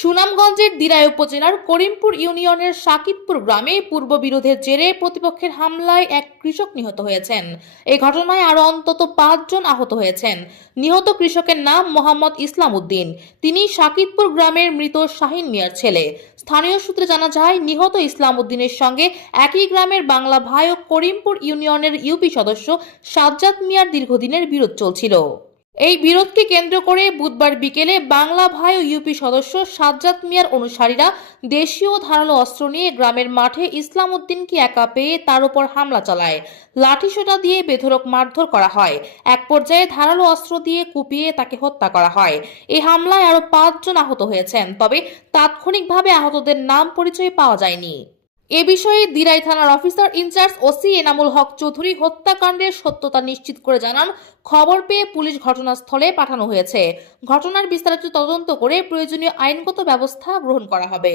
সুনামগঞ্জের দিরাই উপজেলার করিমপুর ইউনিয়নের সাকিবপুর গ্রামে পূর্ব বিরোধের জেরে প্রতিপক্ষের হামলায় এক কৃষক নিহত হয়েছেন। এই ঘটনায় আরও অন্তত পাঁচজন আহত হয়েছেন। নিহত কৃষকের নাম মোহাম্মদ ইসলাম উদ্দিন। তিনি সাকিবপুর গ্রামের মৃত শাহিন মিয়ার ছেলে। স্থানীয় সূত্রে জানা যায়, নিহত ইসলাম উদ্দিনের সঙ্গে একই গ্রামের বাংলা ভাই ও করিমপুর ইউনিয়নের ইউপি সদস্য সাজ্জাদ মিয়ার দীর্ঘদিনের বিরোধ চলছিল। এই বিরোধকে কেন্দ্র করে বুধবার বিকেলে বাংলা ভাই ও ইউপি সদস্য সাজ্জাদ মিয়ার অনুসারীরা দেশীয় ধারালো অস্ত্র নিয়ে গ্রামের মাঠে ইসলাম উদ্দিনকে একা পেয়ে তার উপর হামলা চালায়। লাঠিসোঁটা দিয়ে বেধরক মারধর করা হয়। এক পর্যায়ে ধারালো অস্ত্র দিয়ে কুপিয়ে তাকে হত্যা করা হয়। এই হামলায় আরও পাঁচজন আহত হয়েছেন, তবে তাৎক্ষণিকভাবে আহতদের নাম পরিচয় পাওয়া যায়নি। এ বিষয়ে দিরাই থানার officer in charge OC Enamul Haque Chowdhury হত্যাকাণ্ডের সত্যতা নিশ্চিত করে জানান। খবর পেয়ে পুলিশ ঘটনাস্থলে পাঠানো হয়েছে। ঘটনার বিস্তারিত তদন্ত করে প্রয়োজনীয় আইনগত ব্যবস্থা গ্রহণ করা হবে।